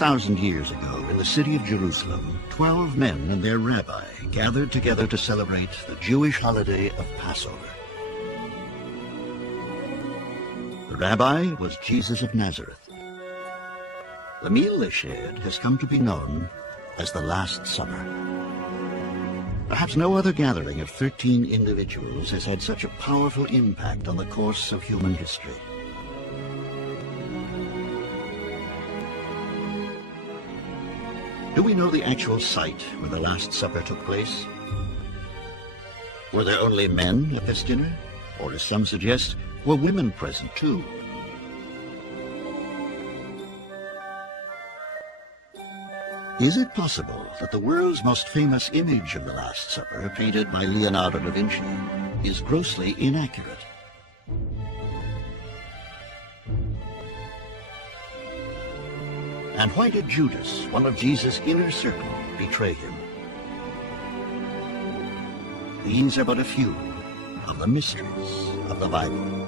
2,000 years ago, in the city of Jerusalem, 12 men and their rabbi gathered together to celebrate the Jewish holiday of Passover. The rabbi was Jesus of Nazareth. The meal they shared has come to be known as the Last Supper. Perhaps no other gathering of 13 individuals has had such a powerful impact on the course of human history. Do we know the actual site where the Last Supper took place? Were there only men at this dinner? Or, as some suggest, were women present too? Is it possible that the world's most famous image of the Last Supper, painted by Leonardo da Vinci, is grossly inaccurate? And why did Judas, one of Jesus' inner circle, betray him? These are but a few of the mysteries of the Bible.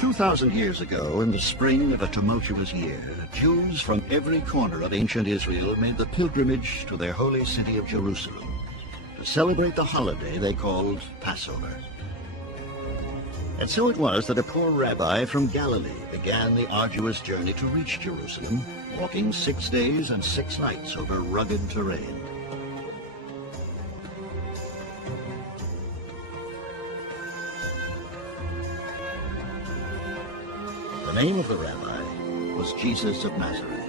"2,000 years ago, in the spring of a tumultuous year, Jews from every corner of ancient Israel made the pilgrimage to their holy city of Jerusalem to celebrate the holiday they called Passover. And so it was that a poor rabbi from Galilee began the arduous journey to reach Jerusalem, walking 6 days and 6 nights over rugged terrain. The name of the rabbi was Jesus of Nazareth.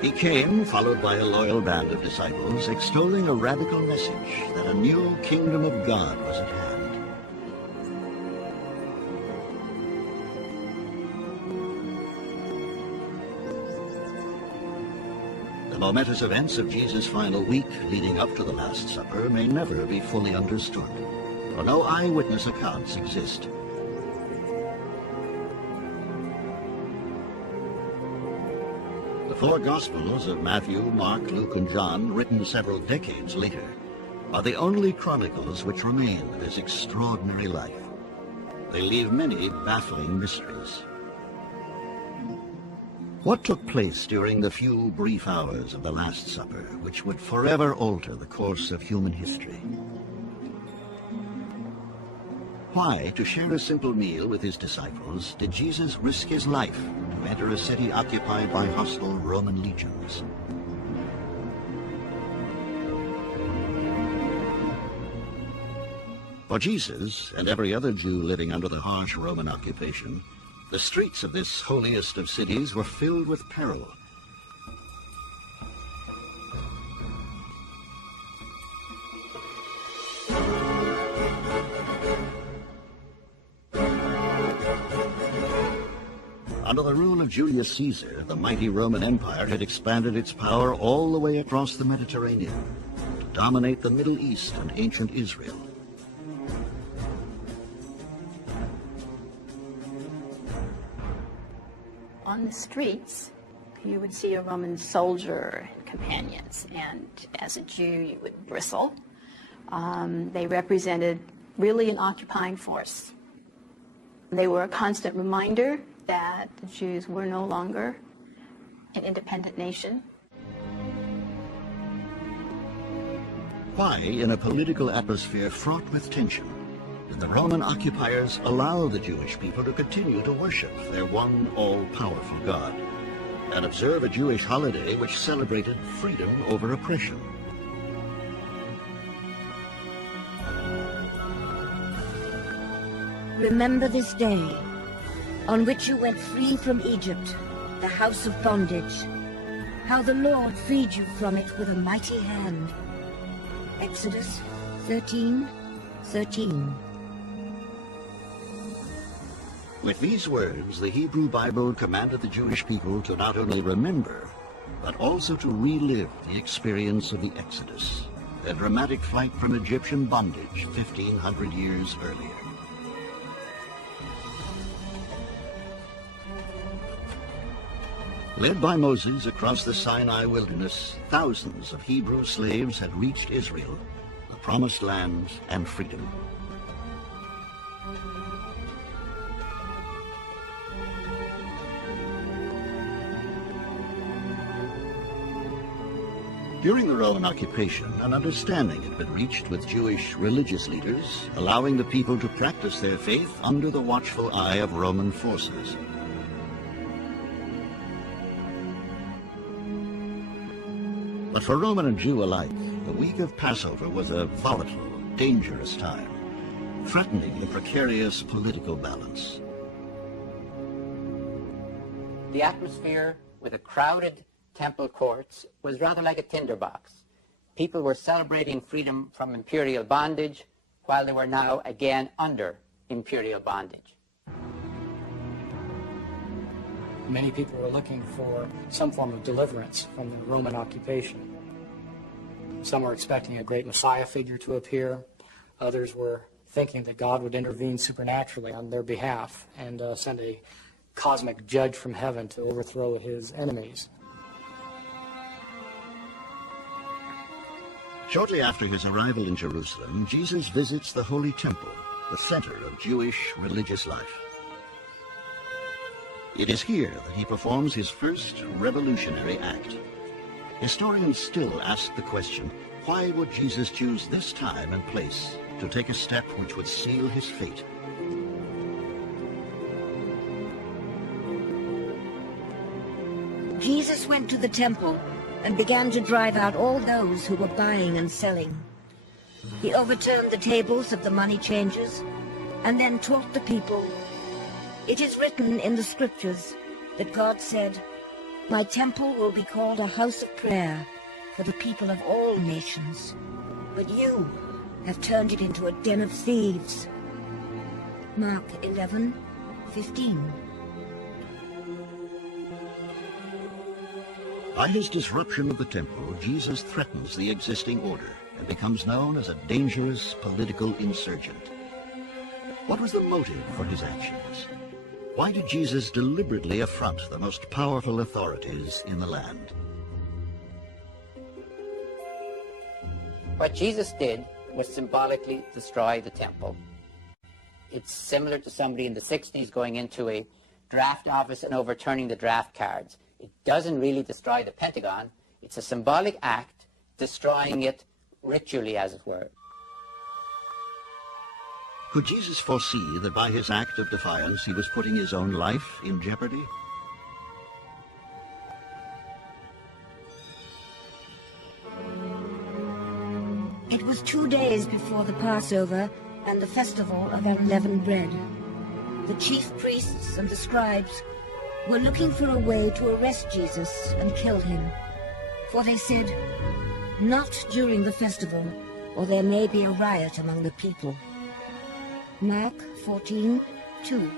He came, followed by a loyal band of disciples, extolling a radical message that a new kingdom of God was at hand. The momentous events of Jesus' final week leading up to the Last Supper may never be fully understood, for no eyewitness accounts exist. The 4 Gospels of Matthew, Mark, Luke, and John, written several decades later, are the only chronicles which remain of his extraordinary life. They leave many baffling mysteries. What took place during the few brief hours of the Last Supper, which would forever alter the course of human history? Why, to share a simple meal with his disciples, did Jesus risk his life to enter a city occupied by hostile Roman legions? For Jesus, and every other Jew living under the harsh Roman occupation, the streets of this holiest of cities were filled with peril. Under the rule of Julius Caesar, the mighty Roman Empire had expanded its power all the way across the Mediterranean to dominate the Middle East and ancient Israel. On the streets, you would see a Roman soldier and companions, and as a Jew, you would bristle. They represented really an occupying force. They were a constant reminder that the Jews were no longer an independent nation. Why, in a political atmosphere fraught with tension, did the Roman occupiers allow the Jewish people to continue to worship their one all-powerful God and observe a Jewish holiday which celebrated freedom over oppression? Remember this day, on which you went free from Egypt, the house of bondage, how the Lord freed you from it with a mighty hand. Exodus 13:13. With these words, the Hebrew Bible commanded the Jewish people to not only remember, but also to relive the experience of the Exodus, a dramatic flight from Egyptian bondage 1,500 years earlier. Led by Moses across the Sinai wilderness, thousands of Hebrew slaves had reached Israel, the promised land and freedom. During the Roman occupation, an understanding had been reached with Jewish religious leaders, allowing the people to practice their faith under the watchful eye of Roman forces. But for Roman and Jew alike, the week of Passover was a volatile, dangerous time, threatening the precarious political balance. The atmosphere with the crowded temple courts was rather like a tinderbox. People were celebrating freedom from imperial bondage while they were now again under imperial bondage. Many people were looking for some form of deliverance from the Roman occupation. Some were expecting a great Messiah figure to appear. Others were thinking that God would intervene supernaturally on their behalf and send a cosmic judge from heaven to overthrow his enemies. Shortly after his arrival in Jerusalem, Jesus visits the Holy Temple, the center of Jewish religious life. It is here that he performs his first revolutionary act. Historians still ask the question, why would Jesus choose this time and place to take a step which would seal his fate? Jesus went to the temple and began to drive out all those who were buying and selling. He overturned the tables of the money changers and then taught the people, "It is written in the scriptures that God said, 'My temple will be called a house of prayer for the people of all nations, but you have turned it into a den of thieves.'" Mark 11:15. By his disruption of the temple, Jesus threatens the existing order and becomes known as a dangerous political insurgent. What was the motive for his actions? Why did Jesus deliberately affront the most powerful authorities in the land? What Jesus did was symbolically destroy the temple. It's similar to somebody in the 60s going into a draft office and overturning the draft cards. It doesn't really destroy the Pentagon. It's a symbolic act, destroying it ritually, as it were. Could Jesus foresee that by his act of defiance he was putting his own life in jeopardy? It was 2 days before the Passover and the Festival of Unleavened Bread. The chief priests and the scribes were looking for a way to arrest Jesus and kill him. For they said, "Not during the festival, or there may be a riot among the people." Mark 14:2.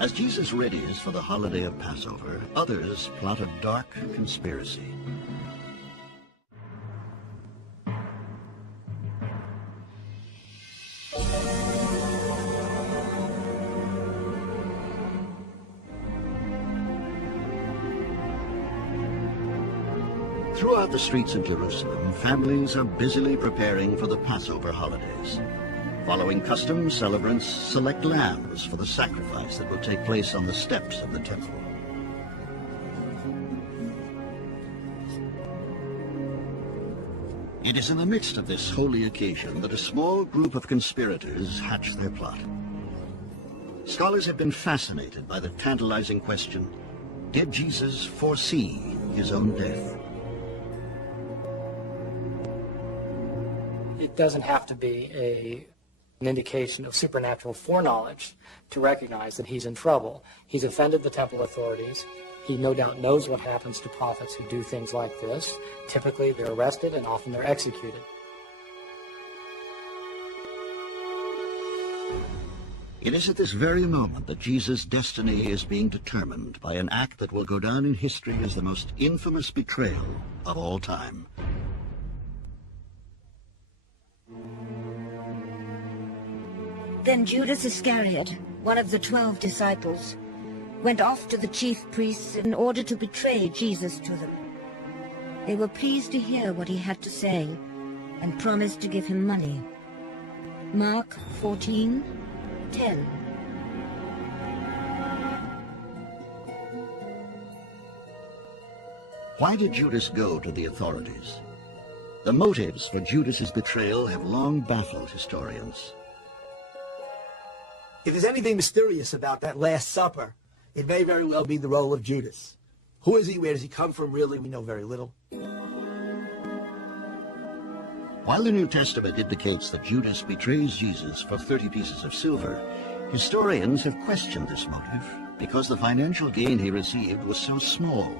As Jesus readies for the holiday of Passover, others plot a dark conspiracy. Throughout the streets of Jerusalem, families are busily preparing for the Passover holidays. Following custom, celebrants select lambs for the sacrifice that will take place on the steps of the temple. It is in the midst of this holy occasion that a small group of conspirators hatch their plot. Scholars have been fascinated by the tantalizing question, did Jesus foresee his own death? It doesn't have to be an indication of supernatural foreknowledge to recognize that he's in trouble. He's offended the temple authorities. He no doubt knows what happens to prophets who do things like this. Typically, they're arrested and often they're executed. It is at this very moment that Jesus' destiny is being determined by an act that will go down in history as the most infamous betrayal of all time. Then Judas Iscariot, one of the 12 disciples, went off to the chief priests in order to betray Jesus to them. They were pleased to hear what he had to say and promised to give him money. Mark 14:10. Why did Judas go to the authorities? The motives for Judas's betrayal have long baffled historians. If there's anything mysterious about that Last Supper, it may very well be the role of Judas. Who is he? Where does he come from? Really, we know very little. While the New Testament indicates that Judas betrays Jesus for 30 pieces of silver, historians have questioned this motive because the financial gain he received was so small.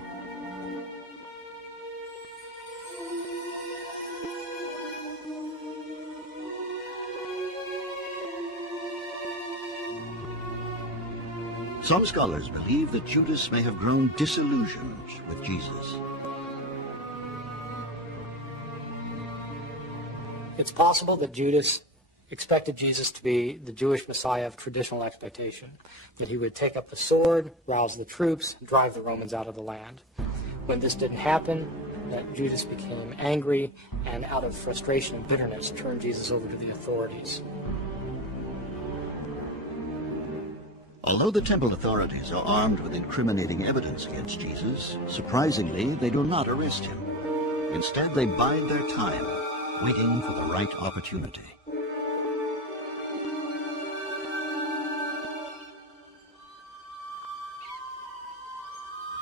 Some scholars believe that Judas may have grown disillusioned with Jesus. It's possible that Judas expected Jesus to be the Jewish Messiah of traditional expectation, that he would take up the sword, rouse the troops, and drive the Romans out of the land. When this didn't happen, that Judas became angry and out of frustration and bitterness turned Jesus over to the authorities. Although the temple authorities are armed with incriminating evidence against Jesus, surprisingly, they do not arrest him. Instead, they bide their time, waiting for the right opportunity.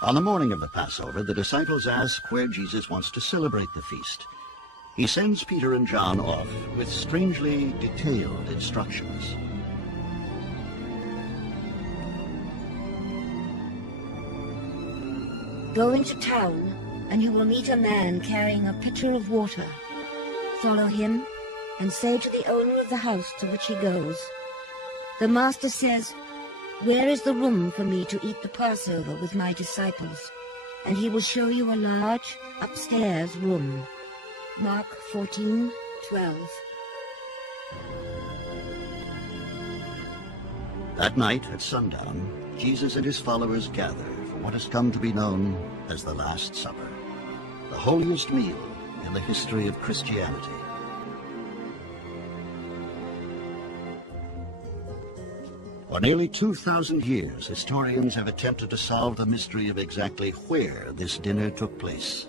On the morning of the Passover, the disciples ask where Jesus wants to celebrate the feast. He sends Peter and John off with strangely detailed instructions. Go into town, and you will meet a man carrying a pitcher of water. Follow him, and say to the owner of the house to which he goes, the master says, where is the room for me to eat the Passover with my disciples? And he will show you a large, upstairs room. Mark 14:12. That night, at sundown, Jesus and his followers gather for what has come to be known as the Last Supper, the holiest meal in the history of Christianity. For nearly 2,000 years, historians have attempted to solve the mystery of exactly where this dinner took place.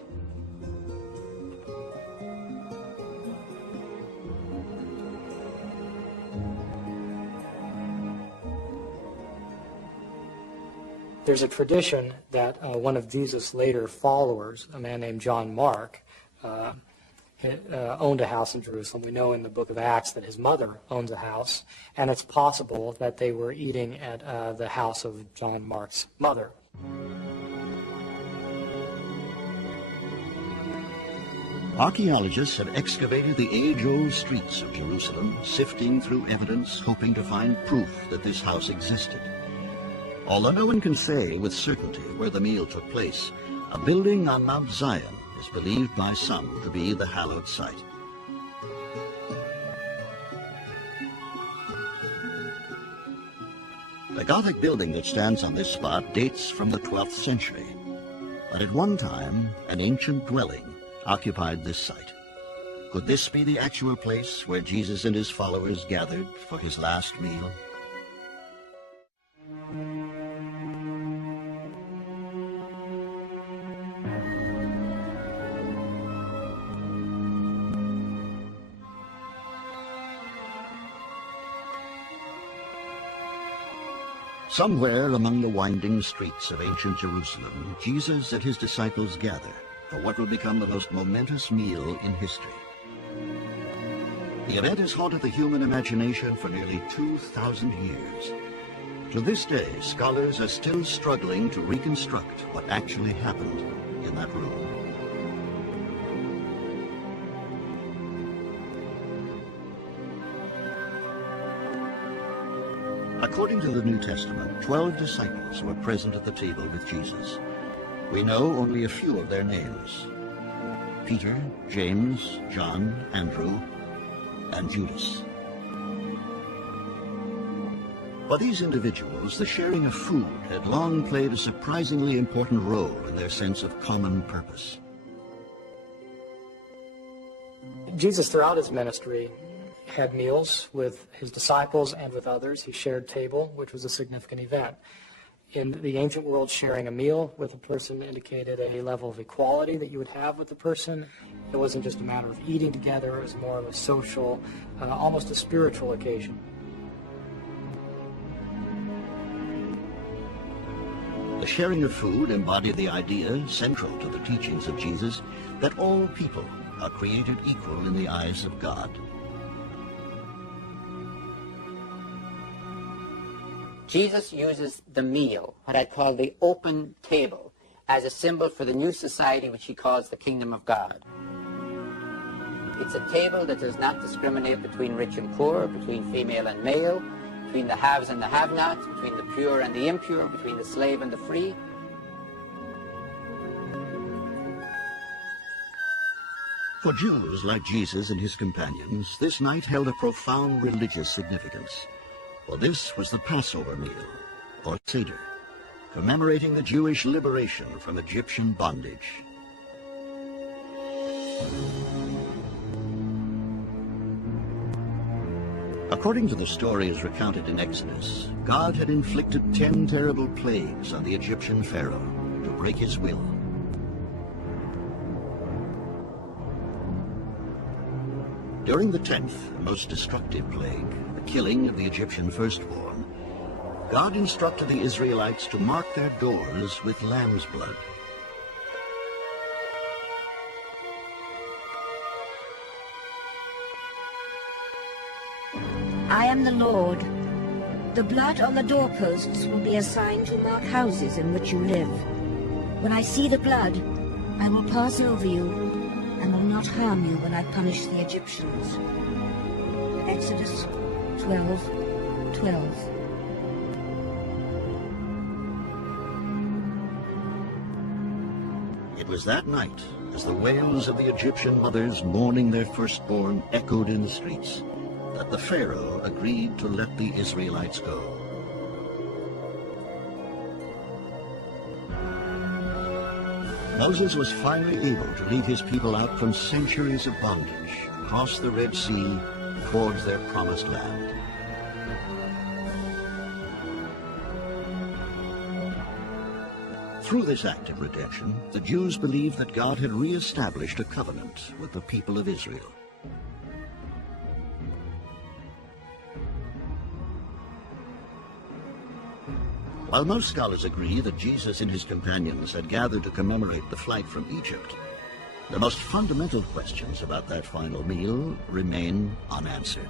There's a tradition that one of Jesus' later followers, a man named John Mark, owned a house in Jerusalem. We know in the book of Acts that his mother owns a house, and it's possible that they were eating at the house of John Mark's mother. Archaeologists have excavated the age-old streets of Jerusalem, sifting through evidence, hoping to find proof that this house existed. Although no one can say with certainty where the meal took place, a building on Mount Zion is believed by some to be the hallowed site. The Gothic building that stands on this spot dates from the 12th century, but at one time an ancient dwelling occupied this site. Could this be the actual place where Jesus and his followers gathered for his last meal? Somewhere among the winding streets of ancient Jerusalem, Jesus and his disciples gather for what will become the most momentous meal in history. The event has haunted the human imagination for nearly 2,000 years. To this day, scholars are still struggling to reconstruct what actually happened in that room. According to the New Testament, 12 disciples were present at the table with Jesus. We know only a few of their names: Peter, James, John, Andrew, and Judas. For these individuals, the sharing of food had long played a surprisingly important role in their sense of common purpose. Jesus, throughout his ministry, had meals with his disciples and with others. He shared table, which was a significant event. In the ancient world, sharing a meal with a person indicated a level of equality that you would have with the person. It wasn't just a matter of eating together. It was more of a social, almost a spiritual occasion. The sharing of food embodied the idea, central to the teachings of Jesus, that all people are created equal in the eyes of God. Jesus uses the meal, what I call the open table, as a symbol for the new society which he calls the kingdom of God. It's a table that does not discriminate between rich and poor, between female and male, between the haves and the have-nots, between the pure and the impure, between the slave and the free. For Jews like Jesus and his companions, this night held a profound religious significance. For this was the Passover meal, or Seder, commemorating the Jewish liberation from Egyptian bondage. According to the stories recounted in Exodus, God had inflicted 10 terrible plagues on the Egyptian Pharaoh to break his will. During the 10th, most destructive plague, the killing of the Egyptian firstborn, God instructed the Israelites to mark their doors with lamb's blood. I am the Lord. The blood on the doorposts will be a sign to mark houses in which you live. When I see the blood, I will pass over you and will not harm you when I punish the Egyptians. Exodus 12:12. It was that night, as the wails of the Egyptian mothers mourning their firstborn echoed in the streets, that the Pharaoh agreed to let the Israelites go. Moses was finally able to lead his people out from centuries of bondage, across the Red Sea, towards their promised land. Through this act of redemption, the Jews believed that God had re-established a covenant with the people of Israel. While most scholars agree that Jesus and his companions had gathered to commemorate the flight from Egypt, the most fundamental questions about that final meal remain unanswered.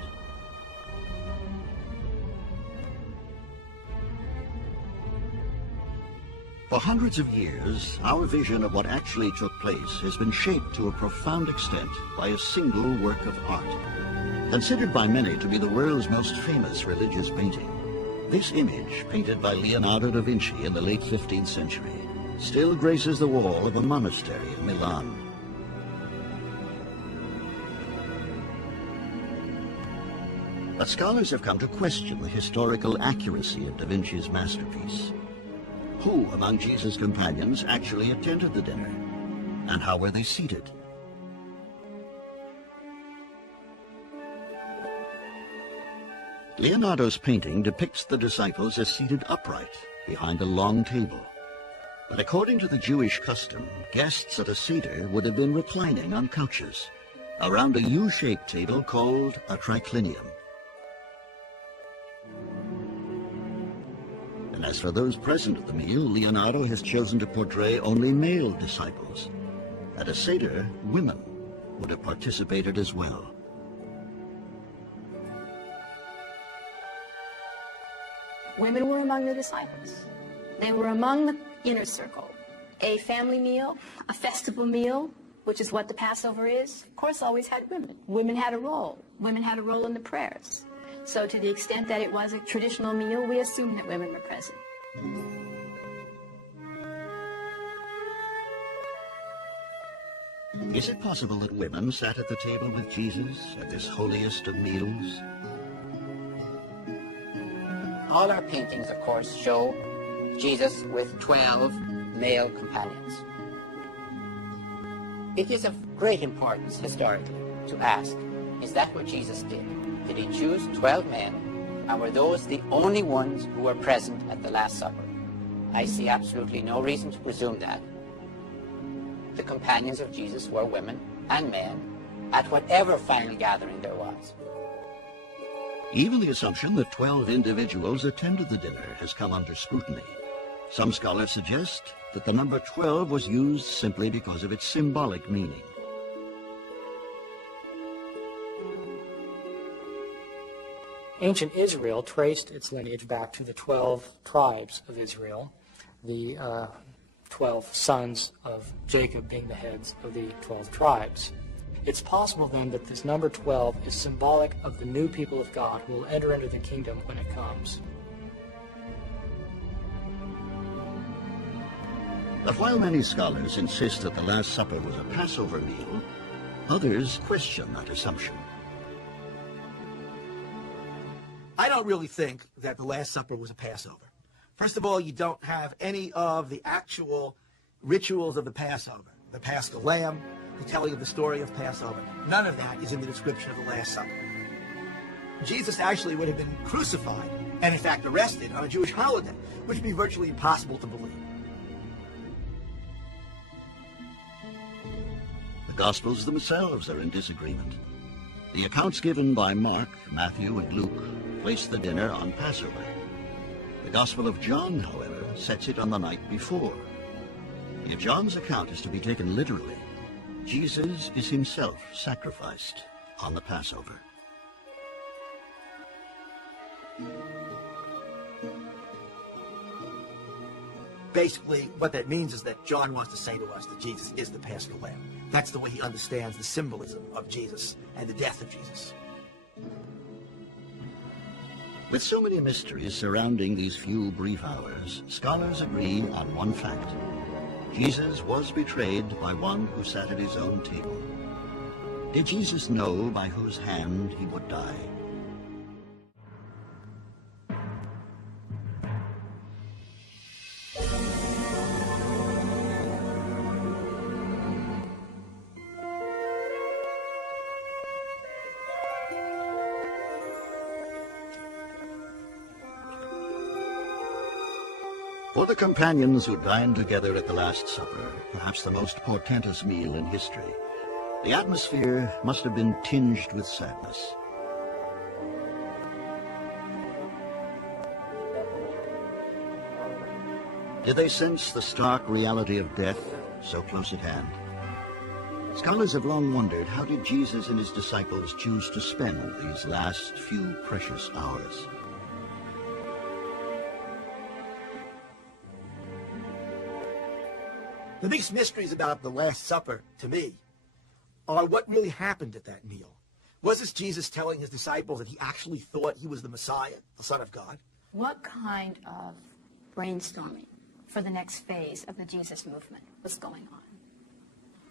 For hundreds of years, our vision of what actually took place has been shaped to a profound extent by a single work of art. Considered by many to be the world's most famous religious painting, this image, painted by Leonardo da Vinci in the late 15th century, still graces the wall of a monastery in Milan. But scholars have come to question the historical accuracy of da Vinci's masterpiece. Who among Jesus' companions actually attended the dinner? And how were they seated? Leonardo's painting depicts the disciples as seated upright behind a long table. But according to the Jewish custom, guests at a Seder would have been reclining on couches around a U-shaped table called a triclinium. An As for those present at the meal, Leonardo has chosen to portray only male disciples. At a Seder, women would have participated as well. Women were among the disciples. They were among the inner circle. A family meal, a festival meal, which is what the Passover is, of course always had women. Women had a role. Women had a role in the prayers. So to the extent that it was a traditional meal, we assume that women were present. Is it possible that women sat at the table with Jesus at this holiest of meals? All our paintings, of course, show Jesus with 12 male companions. It is of great importance historically to ask, is that what Jesus did? Did he choose 12 men, and were those the only ones who were present at the Last Supper? I see absolutely no reason to presume that. The companions of Jesus were women and men at whatever final gathering there was. Even the assumption that 12 individuals attended the dinner has come under scrutiny. Some scholars suggest that the number 12 was used simply because of its symbolic meaning. Ancient Israel traced its lineage back to the 12 tribes of Israel, the 12 sons of Jacob being the heads of the 12 tribes. It's possible then that this number 12 is symbolic of the new people of God who will enter into the kingdom when it comes. But while many scholars insist that the Last Supper was a Passover meal, others question that assumption. I don't really think that the Last Supper was a Passover. First of all, you don't have any of the actual rituals of the Passover. The Paschal Lamb, the telling of the story of Passover. None of that is in the description of the Last Supper. Jesus actually would have been crucified and in fact arrested on a Jewish holiday, which would be virtually impossible to believe. The Gospels themselves are in disagreement. The accounts given by Mark, Matthew, and Luke place the dinner on Passover. The Gospel of John, however, sets it on the night before. If John's account is to be taken literally, Jesus is himself sacrificed on the Passover. Basically, what that means is that John wants to say to us that Jesus is the Paschal Lamb. That's the way he understands the symbolism of Jesus and the death of Jesus. With so many mysteries surrounding these few brief hours, scholars agree on one fact. Jesus was betrayed by one who sat at his own table. Did Jesus know by whose hand he would die? For the companions who dined together at the Last Supper, perhaps the most portentous meal in history, the atmosphere must have been tinged with sadness. Did they sense the stark reality of death so close at hand? Scholars have long wondered, how did Jesus and his disciples choose to spend these last few precious hours? The biggest mysteries about the Last Supper, to me, are what really happened at that meal. Was this Jesus telling his disciples that he actually thought he was the Messiah, the Son of God? What kind of brainstorming for the next phase of the Jesus movement was going on?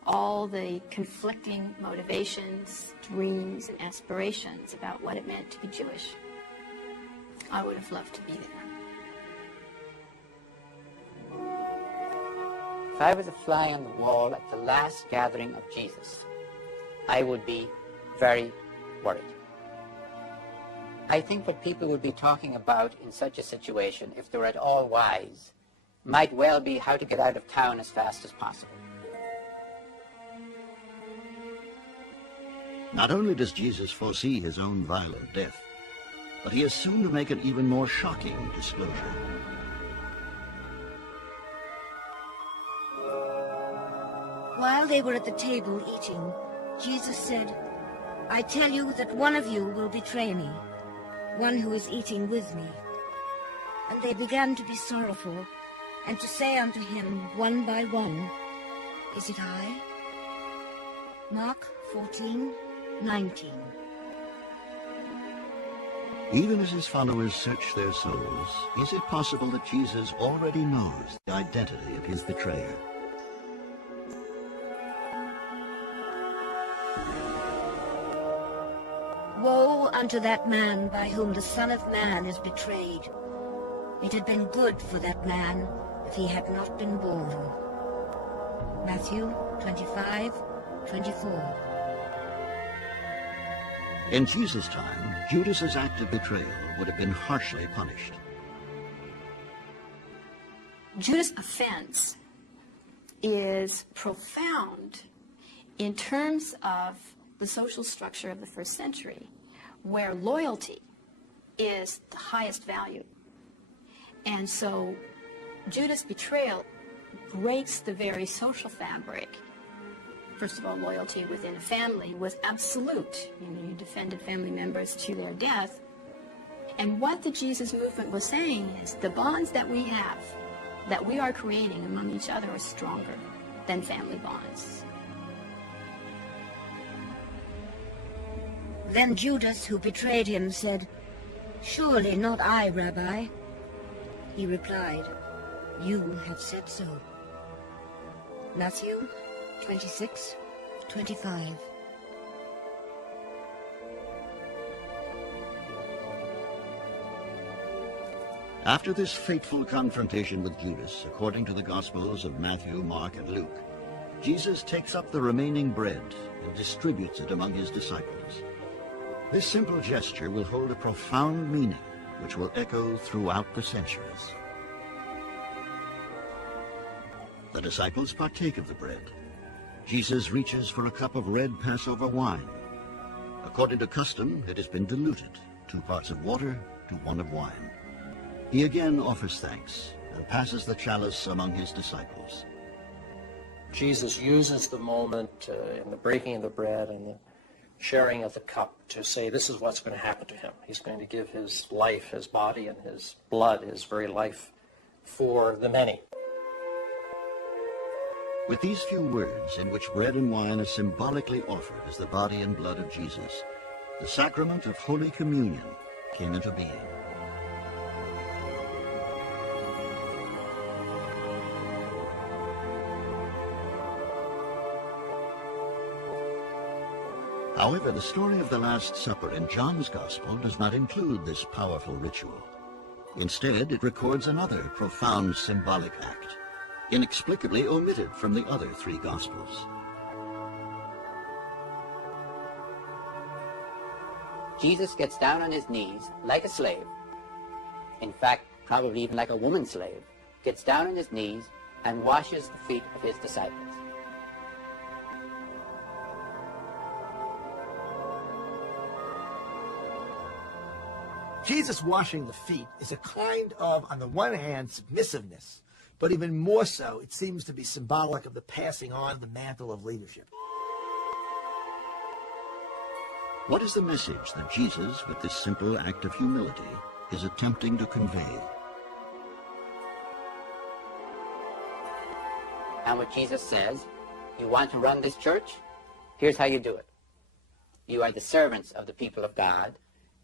All the conflicting motivations, dreams, and aspirations about what it meant to be Jewish. I would have loved to be there. If I was a fly on the wall at the last gathering of Jesus, I would be very worried. I think what people would be talking about in such a situation, if they were at all wise, might well be how to get out of town as fast as possible. Not only does Jesus foresee his own violent death, but he is soon to make an even more shocking disclosure. While they were at the table eating, Jesus said, "I tell you that one of you will betray me, one who is eating with me." And they began to be sorrowful, and to say unto him one by one, "Is it I?" Mark 14:19. Even as his followers search their souls, is it possible that Jesus already knows the identity of his betrayer? Woe unto that man by whom the Son of Man is betrayed. It had been good for that man if he had not been born. Matthew 25:24. In Jesus' time, Judas's act of betrayal would have been harshly punished. Judas' offense is profound in terms of the social structure of the first century, where loyalty is the highest value. And so Judas' betrayal breaks the very social fabric. First of all, loyalty within a family was absolute. You defended family members to their death. And what the Jesus movement was saying is the bonds that we have, that we are creating among each other, are stronger than family bonds. Then Judas, who betrayed him, said, "Surely not I, Rabbi." He replied, "You have said so." Matthew 26:25. After this fateful confrontation with Judas, according to the Gospels of Matthew, Mark, and Luke, Jesus takes up the remaining bread and distributes it among his disciples. This simple gesture will hold a profound meaning, which will echo throughout the centuries. The disciples partake of the bread. Jesus reaches for a cup of red Passover wine. According to custom, it has been diluted, 2 parts of water to 1 of wine. He again offers thanks and passes the chalice among his disciples. Jesus uses the moment in the breaking of the bread and the sharing of the cup to say this is what's going to happen to him. He's going to give his life, his body, and his blood, his very life, for the many. With these few words, in which bread and wine are symbolically offered as the body and blood of Jesus, the sacrament of Holy Communion came into being. However, the story of the Last Supper in John's Gospel does not include this powerful ritual. Instead, it records another profound symbolic act, inexplicably omitted from the other 3 Gospels. Jesus gets down on his knees like a slave. In fact, probably even like a woman slave, gets down on his knees and washes the feet of his disciples. Jesus washing the feet is a kind of, on the one hand, submissiveness, but even more so, it seems to be symbolic of the passing on the mantle of leadership. What is the message that Jesus, with this simple act of humility, is attempting to convey? And what Jesus says, you want to run this church? Here's how you do it. You are the servants of the people of God,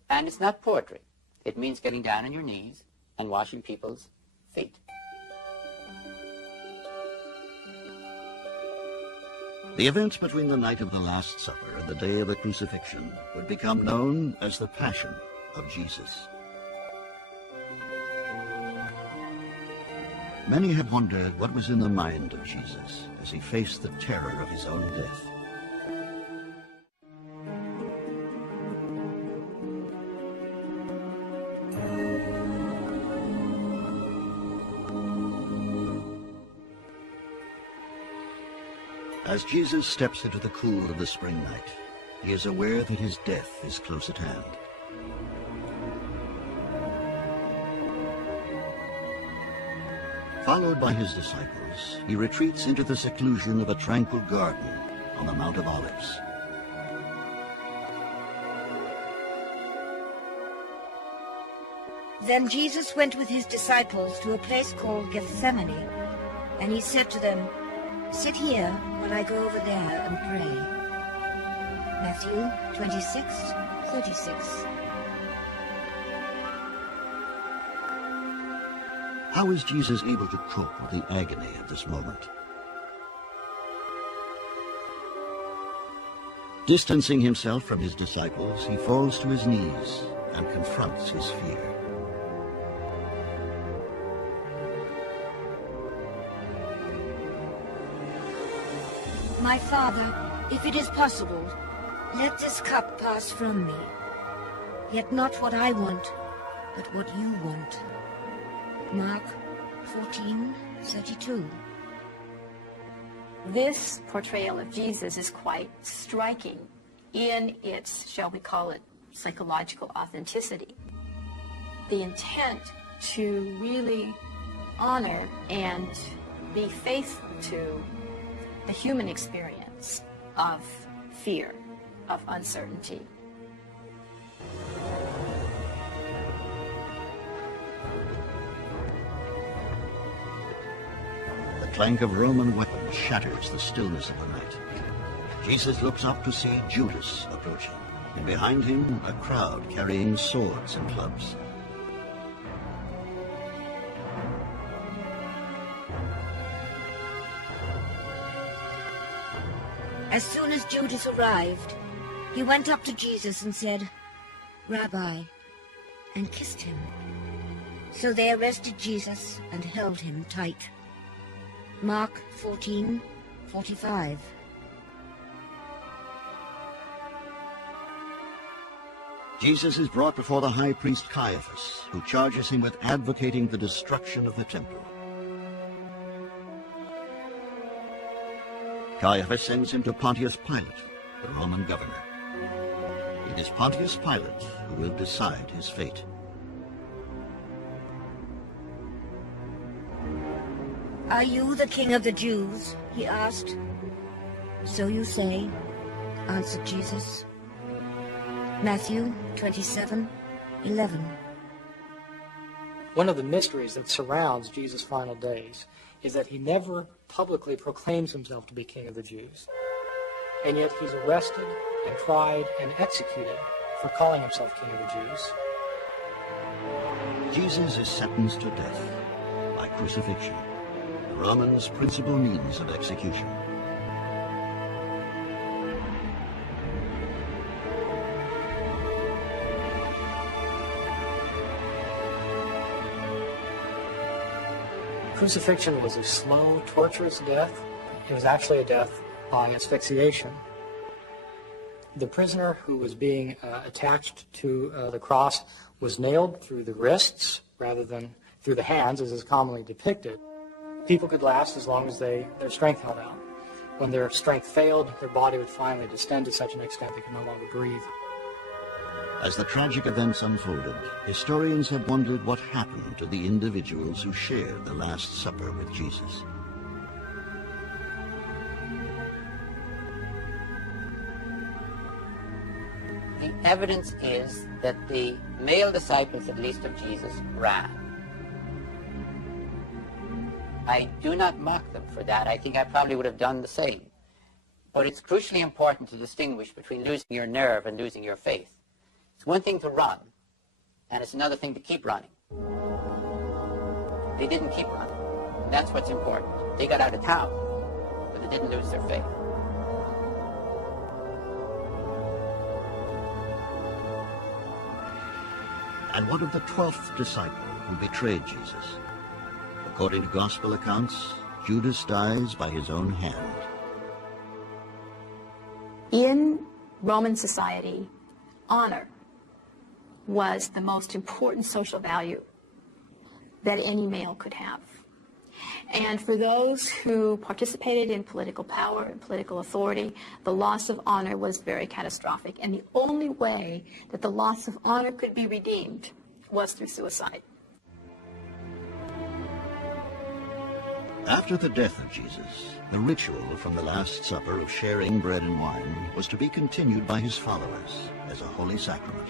and it's not poetry. It means getting down on your knees and washing people's feet. The events between the night of the Last Supper and the day of the crucifixion would become known as the Passion of Jesus. Many have wondered what was in the mind of Jesus as he faced the terror of his own death. As Jesus steps into the cool of the spring night, he is aware that his death is close at hand. Followed by his disciples, he retreats into the seclusion of a tranquil garden on the Mount of Olives. Then Jesus went with his disciples to a place called Gethsemane, and he said to them, "Sit here while I go over there and pray." Matthew 26:36. How is Jesus able to cope with the agony of this moment? Distancing himself from his disciples, he falls to his knees and confronts his fear. My Father, if it is possible, let this cup pass from me. Yet not what I want, but what you want. Mark 14:32. This portrayal of Jesus is quite striking in its, shall we call it, psychological authenticity. The intent to really honor and be faithful to the human experience of fear, of uncertainty. The clank of Roman weapons shatters the stillness of the night. Jesus looks up to see Judas approaching, and behind him a crowd carrying swords and clubs. As soon as Judas arrived, he went up to Jesus and said, "Rabbi," and kissed him. So they arrested Jesus and held him tight. Mark 14:45. Jesus is brought before the high priest Caiaphas, who charges him with advocating the destruction of the temple. Caiaphas sends him to Pontius Pilate, the Roman governor. It is Pontius Pilate who will decide his fate. "Are you the king of the Jews?" he asked. "So you say," answered Jesus. Matthew 27:11. One of the mysteries that surrounds Jesus' final days is that he never publicly proclaims himself to be king of the Jews. And yet he's arrested and tried and executed for calling himself king of the Jews. Jesus is sentenced to death by crucifixion, the Romans' principal means of execution. Crucifixion was a slow, torturous death. It was actually a death by asphyxiation. The prisoner who was being attached to the cross was nailed through the wrists rather than through the hands, as is commonly depicted. People could last as long as their strength held out. When their strength failed, their body would finally distend to such an extent they could no longer breathe. As the tragic events unfolded, historians have wondered what happened to the individuals who shared the Last Supper with Jesus. The evidence is that the male disciples, at least of Jesus, ran. I do not mock them for that. I think I probably would have done the same. But it's crucially important to distinguish between losing your nerve and losing your faith. It's one thing to run, and it's another thing to keep running. They didn't keep running. And that's what's important. They got out of town, but they didn't lose their faith. And what of the 12th disciple who betrayed Jesus? According to gospel accounts, Judas dies by his own hand. In Roman society, honor was the most important social value that any male could have. And for those who participated in political power and political authority, the loss of honor was very catastrophic. And the only way that the loss of honor could be redeemed was through suicide. After the death of Jesus, the ritual from the Last Supper of sharing bread and wine was to be continued by his followers as a holy sacrament.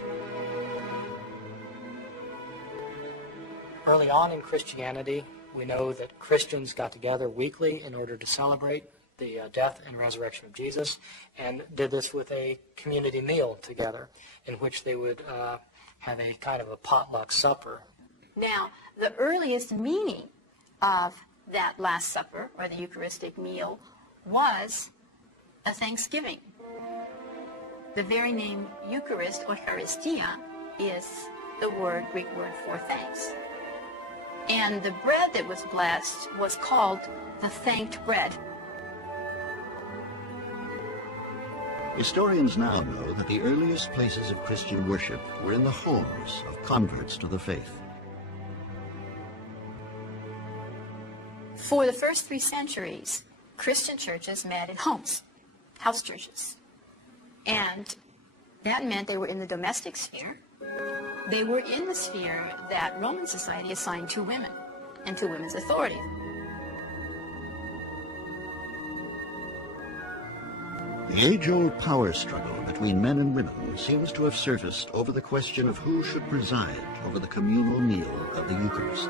Early on in Christianity, we know that Christians got together weekly in order to celebrate the death and resurrection of Jesus, and did this with a community meal together, in which they would have a kind of a potluck supper. Now, the earliest meaning of that Last Supper, or the Eucharistic meal, was a thanksgiving. The very name Eucharist, or Charistia, is the Greek word for thanks. And the bread that was blessed was called the thanked bread. Historians now know that the earliest places of Christian worship were in the homes of converts to the faith. For the first 3 centuries, Christian churches met in homes, house churches. And that meant they were in the domestic sphere. They were in the sphere that Roman society assigned to women and to women's authority. The age-old power struggle between men and women seems to have surfaced over the question of who should preside over the communal meal of the Eucharist.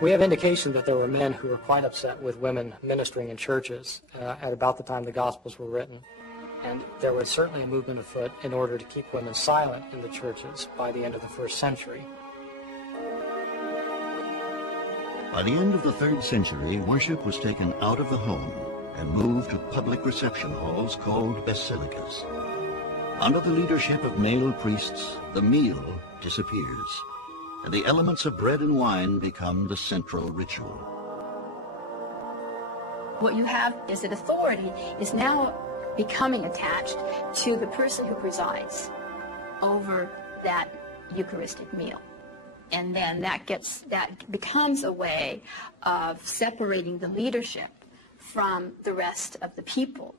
We have indication that there were men who were quite upset with women ministering in churches at about the time the Gospels were written. And there was certainly a movement afoot in order to keep women silent in the churches by the end of the 1st century. By the end of the 3rd century, worship was taken out of the home and moved to public reception halls called basilicas. Under the leadership of male priests, the meal disappears, and the elements of bread and wine become the central ritual. What you have is that authority is now becoming attached to the person who presides over that Eucharistic meal. And then that becomes a way of separating the leadership from the rest of the people.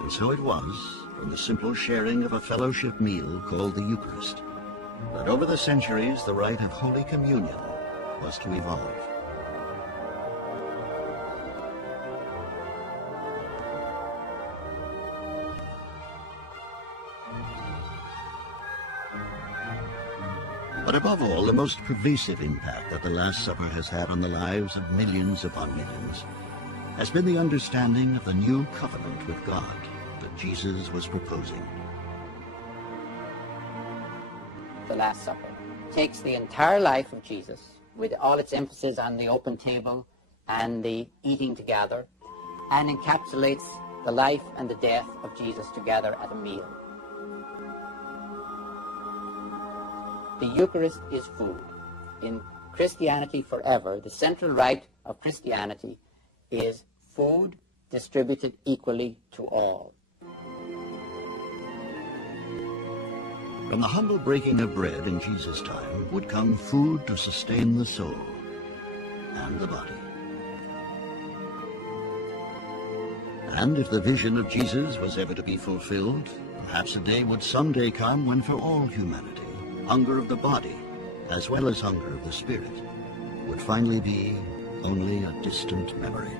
And so it was, from the simple sharing of a fellowship meal called the Eucharist, that over the centuries the rite of Holy Communion was to evolve. But above all, the most pervasive impact that the Last Supper has had on the lives of millions upon millions has been the understanding of the new covenant with God that Jesus was proposing. The Last Supper takes the entire life of Jesus, with all its emphasis on the open table and the eating together, and encapsulates the life and the death of Jesus together at a meal. The Eucharist is food. In Christianity forever, the central rite of Christianity is food distributed equally to all. From the humble breaking of bread in Jesus' time would come food to sustain the soul and the body. And if the vision of Jesus was ever to be fulfilled, perhaps a day would someday come when for all humanity, hunger of the body, as well as hunger of the spirit, would finally be only a distant memory.